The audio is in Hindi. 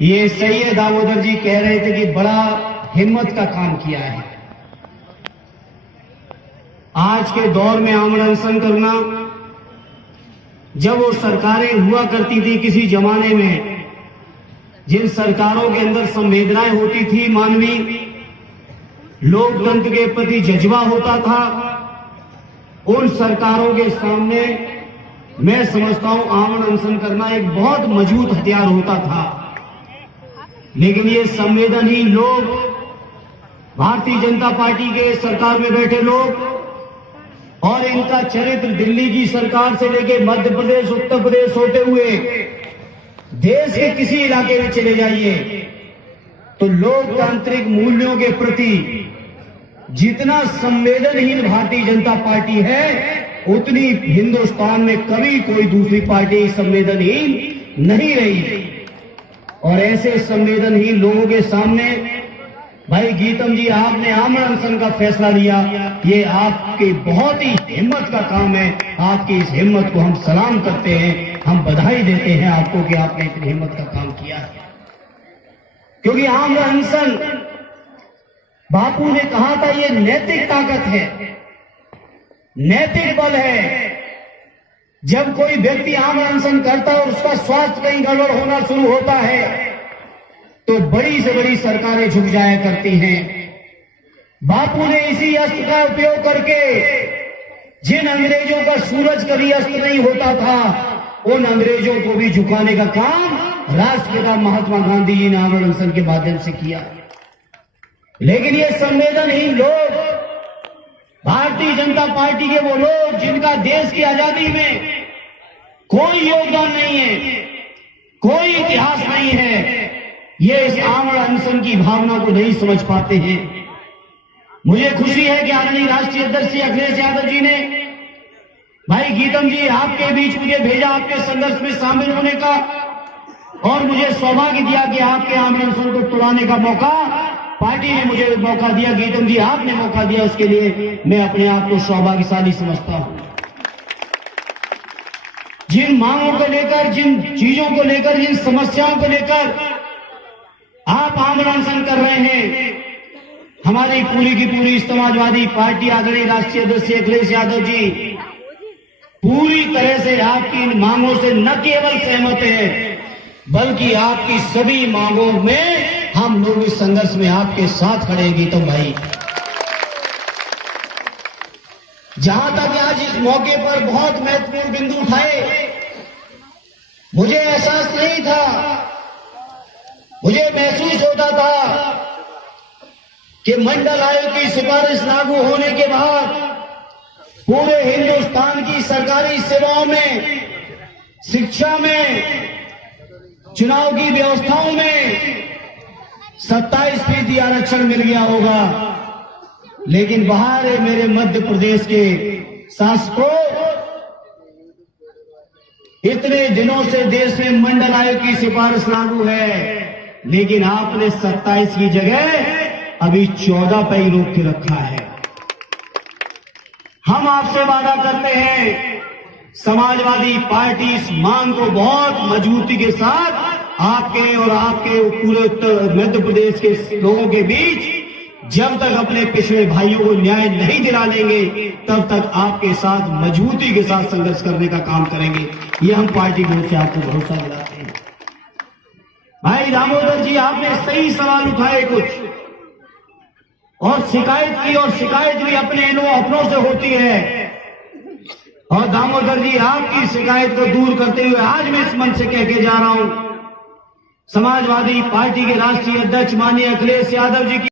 ये सैयद दामोदर जी कह रहे थे कि बड़ा हिम्मत का काम किया है। आज के दौर में आमरण अनशन करना, जब वो सरकारें हुआ करती थी किसी जमाने में, जिन सरकारों के अंदर संवेदनाएं होती थी, मानवीय लोकतंत्र के प्रति जज्बा होता था, उन सरकारों के सामने मैं समझता हूं आमरण अनशन करना एक बहुत मजबूत हथियार होता था। लेकिन ये संवेदनहीन लोग, भारतीय जनता पार्टी के सरकार में बैठे लोग, और इनका चरित्र दिल्ली की सरकार से लेकर मध्य प्रदेश, उत्तर प्रदेश होते हुए देश के किसी इलाके में चले जाइए, तो लोकतांत्रिक मूल्यों के प्रति जितना संवेदनहीन भारतीय जनता पार्टी है, उतनी हिंदुस्तान में कभी कोई दूसरी पार्टी संवेदनहीन नहीं रही। और ऐसे संवेदनहीन लोगों के सामने भाई गीतम जी, आपने आमरण अनशन का फैसला लिया, ये आपकी बहुत ही हिम्मत का काम है। आपकी इस हिम्मत को हम सलाम करते हैं, हम बधाई देते हैं आपको कि आपने इतनी हिम्मत का काम किया है। क्योंकि आमरण अनशन, बापू ने कहा था, ये नैतिक ताकत है, नैतिक बल है। जब कोई व्यक्ति आमरण अनशन करता है और उसका स्वास्थ्य कहीं गड़बड़ होना शुरू होता है, तो बड़ी से बड़ी सरकारें झुक जाया करती हैं। बापू ने इसी अस्त्र का उपयोग करके जिन अंग्रेजों का सूरज कभी अस्त नहीं होता था, उन अंग्रेजों को भी झुकाने का काम राष्ट्रपिता महात्मा गांधी जी ने आमरण अनशन के माध्यम से किया। लेकिन ये संवेदनहीन लोग, भारतीय जनता पार्टी के वो लोग जिनका देश की आजादी में कोई योगदान नहीं है, कोई इतिहास नहीं है, ये इस आमरण अनशन की भावना को नहीं समझ पाते हैं। मुझे खुशी है कि आदरणीय राष्ट्रीय अध्यक्ष श्री अखिलेश यादव जी ने, भाई गीतम जी, आपके बीच मुझे भेजा आपके संघर्ष में शामिल होने का, और मुझे सौभाग्य दिया कि आपके आमरण अनशन को तोड़ने का मौका पार्टी ने मुझे मौका दिया। गीतम जी, आपने मौका दिया, उसके लिए मैं अपने आप को सौभाग्यशाली समझता हूं। जिन मांगों को लेकर, जिन चीजों को लेकर, जिन समस्याओं को लेकर आप आमरण अनशन कर रहे हैं, हमारी पूरी की पूरी समाजवादी पार्टी आदरणीय राष्ट्रीय अध्यक्ष अखिलेश यादव जी पूरी तरह से आपकी इन मांगों से न केवल सहमत है, बल्कि आपकी सभी मांगों में हम लोग इस संघर्ष में आपके साथ खड़े हैं। गीतम भाई, जहां तक आज इस मौके पर बहुत महत्वपूर्ण बिंदु उठाए, मुझे एहसास नहीं था, मुझे महसूस होता था कि मंडल आयोग की सिफारिश लागू होने के बाद पूरे हिंदुस्तान की सरकारी सेवाओं में, शिक्षा में, चुनाव की व्यवस्थाओं में 27% आरक्षण मिल गया होगा। लेकिन बाहर है मेरे मध्य प्रदेश के शासकों, इतने दिनों से देश में मंडल आयोग की सिफारिश लागू है, लेकिन आपने 27 की जगह अभी 14 पर ही रोक के रखा है। हम आपसे वादा करते हैं, समाजवादी पार्टी इस मांग को बहुत मजबूती के साथ आपके और आपके पूरे उत्तर मध्य प्रदेश के लोगों के बीच, जब तक अपने पिछड़े भाइयों को न्याय नहीं दिला लेंगे, तब तक आपके साथ मजबूती के साथ संघर्ष करने का काम करेंगे। ये हम पार्टी की ओर से आपको भरोसा दिलाते हैं। भाई दामोदर जी, आपने सही सवाल उठाए कुछ, और शिकायत की, और शिकायत भी अपनों से होती है। और दामोदर जी, आपकी शिकायत को दूर करते हुए आज मैं इस मंच से कह के जा रहा हूं, समाजवादी पार्टी के राष्ट्रीय अध्यक्ष माननीय अखिलेश यादव जी की